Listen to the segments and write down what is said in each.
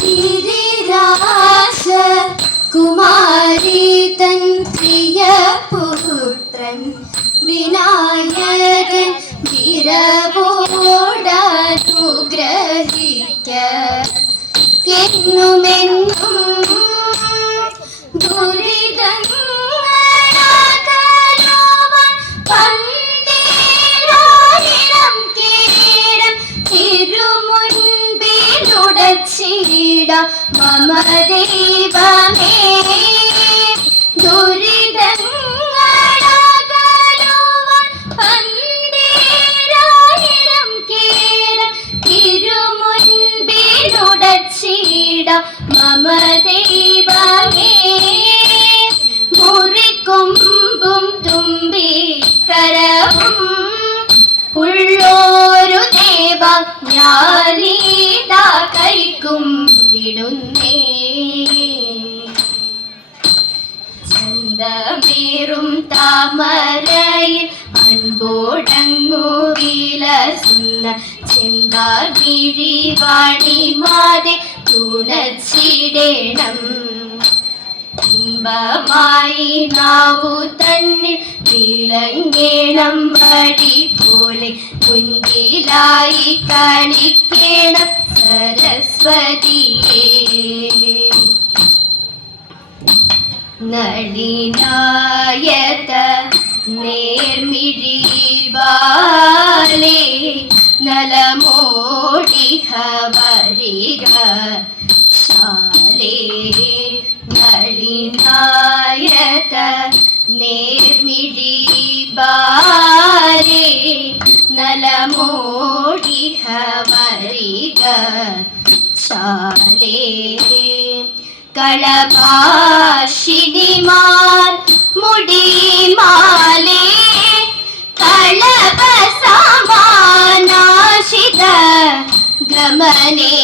ഗിരിരാശ കുമാരി തൻ പ്രിയപുത്രൻ വിനായകൻ വിരവോടനുഗ്രഹിക്ക. मम देवमे दुरी താമരയിൽ അൻപോടങ്ങു വിലസുന്ന ചിന്താമിഴി വാണിമാതെ തുണച്ചിടേണം. ഇമ്പമായി നാവു തന്നിൽ വിളങ്ങേണം വടി പോലെ കുഞ്ചിലായി കളിക്കേണം സരസ്വതിയേ. നളിനായത നേർമിഴി ബാലേ നലമോടിഹ വരിക ശാലേ നളിനായത നേർമിഴി ബാലേ നലമോടിഹ വരിക ശാലേ കളഭാഷിണിമാർ മുടിമാലേ കളഭ സമാനാശിത ഗമനേ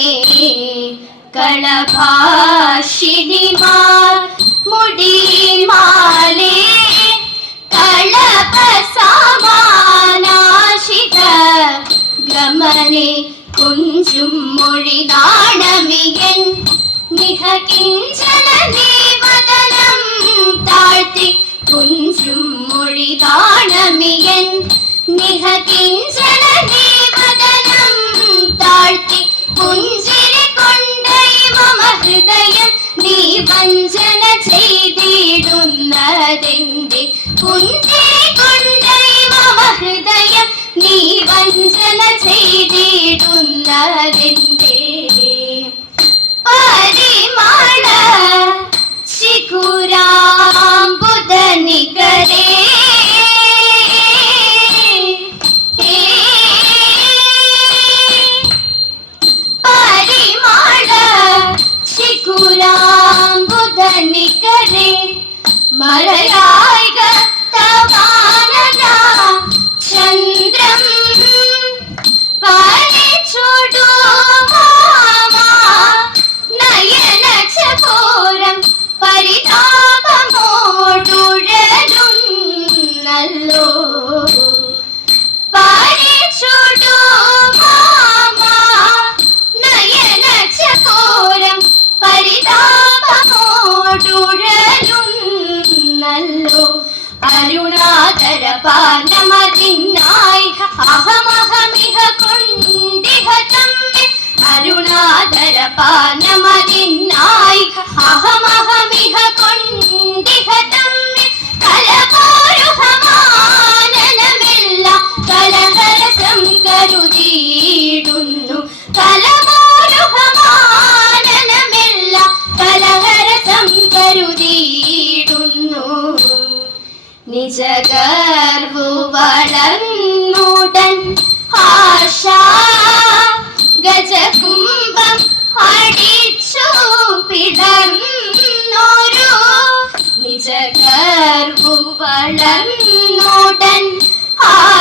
കളഭാഷിണിമാർ മുടിമാലേ കളഭ സമാനാശിത ഗമനെ കുഞ്ചും മൊഴി നാണമിയൻ നിഹ കിഞ്ചന மொழியும் மொழிதானமியன் மிக கிஞ்சன தேவதனம் தாழ்த்தி புஞ்சிரி கொண்ட மம ஹிருதயம் நீ வஞ்சன செய்திடுன்னதெந்தி புஞ்சிரி கொண்ட மம நீ வஞ்சன செய்திடுன்னதெந்தி പാനമതിന്നായി അഹമഹമിഹ കൊണ്ടിഹ തമ്മെ അരുണാതര പാനമതിന്നായി അഹമഹമിഹ കൊണ്ടിഹ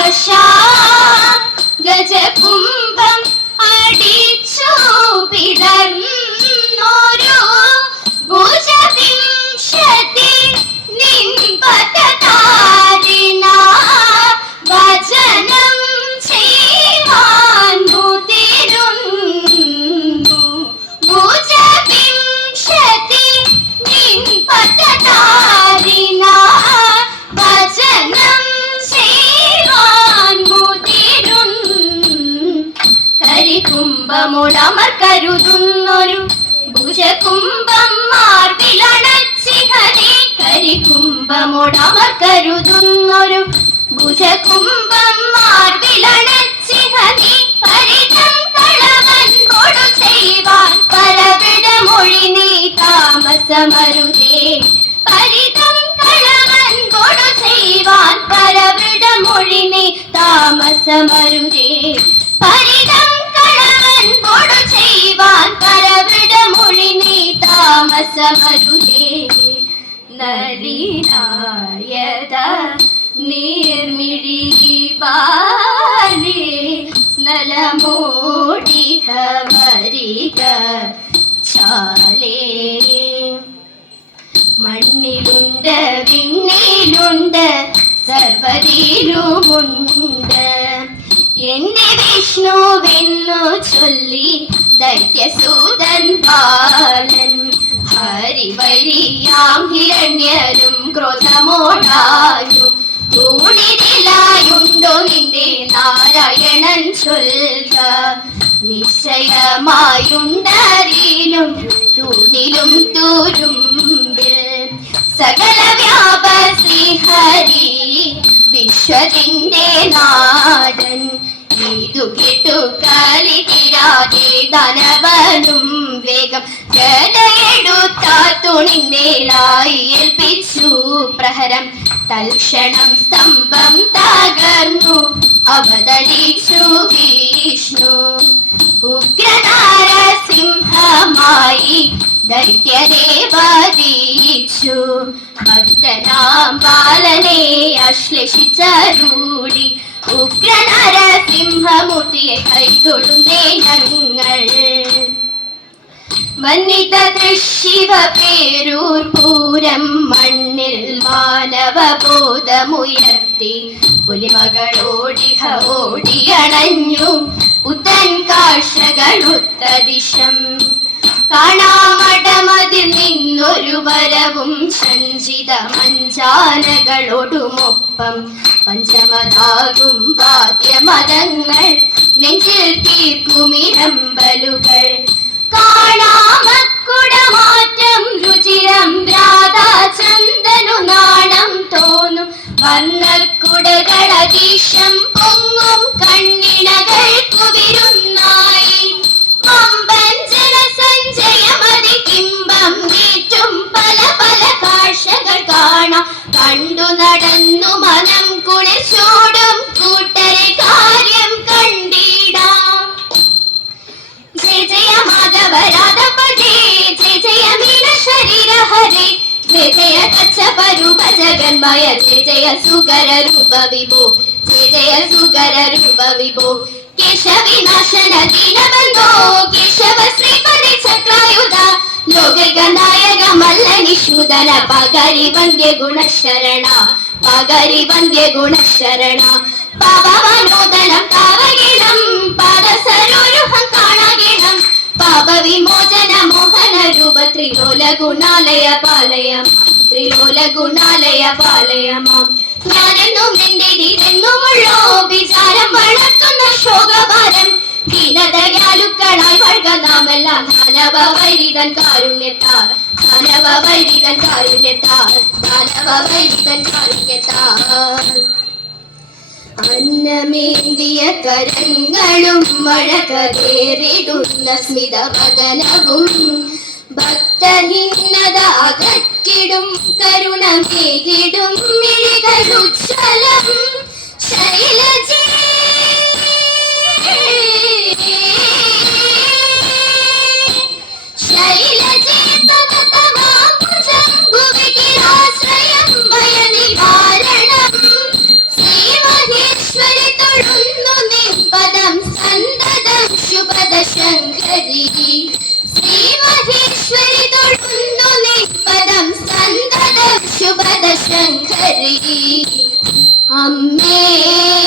ആശ ഗജകുംഭം അടിച്ചു പിടന്നൊരു കുംഭമുടമർ കരുതുന്നൊരു ഭുജകുംഭം മാർവിലണച്ചിഹനെ കരികുംഭമുടമർ കരുതുന്നൊരു ഭുജകുംഭം താമസമരുതേ നളിനായത നീർമിഴി ബാലേ നലമോടിക വരിക ചാലേ. മണ്ണിലുണ്ട് വിണ്ണിലുണ്ട് സർവരിലുമുണ്ട് എന്നെ വിഷ്ണുവെന്നു ചൊല്ലി ദൈത്യസൂതൻ ബാലൻ. ഹരിവരിയാം ഹിരണ്യരും ക്രോധമോടായും. ൂണിലായുണ്ടോ നിന്റെ നാരായണൻ ചൊല്ല നിശ്ചയമായുണ്ടറിയിലും തൂണിലും തൂരുമ്പിൽ. സകല വ്യാപസി ഹരി വിശ്വതിന്റെ നാടൻ ഇതു കേട്ടു കളി തീരാതെ ധനവനും വേഗം ഗതയെടുത്ത തുണിന്മേലായി ഏൽപ്പിച്ചു പ്രഹരം. തൽക്ഷണം സ്തംഭം തകർന്നു അവതരിച്ചു വിഷ്ണു. ഉഗ്രനാരസിംഹമായി ദൈത്യദേവീച്ചു ഭക്തനാം ബാലനെ അശ്ലേഷിച്ചൂടി ഉഗ്രനരസിംഹമൂർത്തിയെ കൈതൊടുന്നേ ഞങ്ങൾ. വന്നിത തൃശിവ പേരൂർ പൂരം മണ്ണിൽ മാനവബോധമുയർത്തി പുലിമകളോടിഹ ഓടിയണഞ്ഞു. ഉത്തൻ കാഴ്ചകളുത്ത ദിശം കാണാമടമതിൽ നിന്നൊരു വരവും സഞ്ചിത മഞ്ചാനകളോടുമൊപ്പം പഞ്ചമതാകും വാദ്യമതങ്ങൾ നെഞ്ചിൽ തീർക്കുമിരമ്പലുകൾ കാണാമക്കുടമാറ്റം രുചിരം രാധാ ചന്ദനു നാണം തോന്നും. വർണക്കുടകളതീശം പൊങ്ങും കണ്ണിണകൾ കുവിരുന്നായി കച്ചപ രൂപ ജഗന്മയ ജയ ജയ സുകര രൂപ വിഭോ. ജയ ജയ സുകര രൂപ വിഭോ കേശവിനാശന ദീനബന്ധോ. കേശവ ശ്രീപതി ചക്രായുധ ലോകൈക നായക മല്ലനിഷൂദന പകരി വന്ദ്യ ഗുണശരണ പകരി വന്ദ്യ ഗുണശരണ പാപവനോദനം താവകീണം പാദസരോരുഹം കാണാകീണം. പാപവിമോചന മോഹന രൂപ ത്രിലോല ഗുണാലയ പാലയം ത്രിലോല ഗുണാലയ പാലയമാം ഞാനെന്നും എന്റെ വിചാരം വളർത്തുന്ന ശോകഭാരം. ദീനതയാലുക്കളായി നാമെല്ലാം വൈരിതൻ കാരുണ്യത്താർ വൈരിതൻ കാരുണ്യത്താർ വൈരിതൻ കാരുണ്യത്താർ അന്നമേന്തിയ കരങ്ങളും മഴകതേറിടുന്ന സ്മിതവദനവും ഭക്തഹിന്നത അകറ്റിടും കരുണമേകിടും മിഴികളുജ്വലം ശൈലജേ അമ്മേ.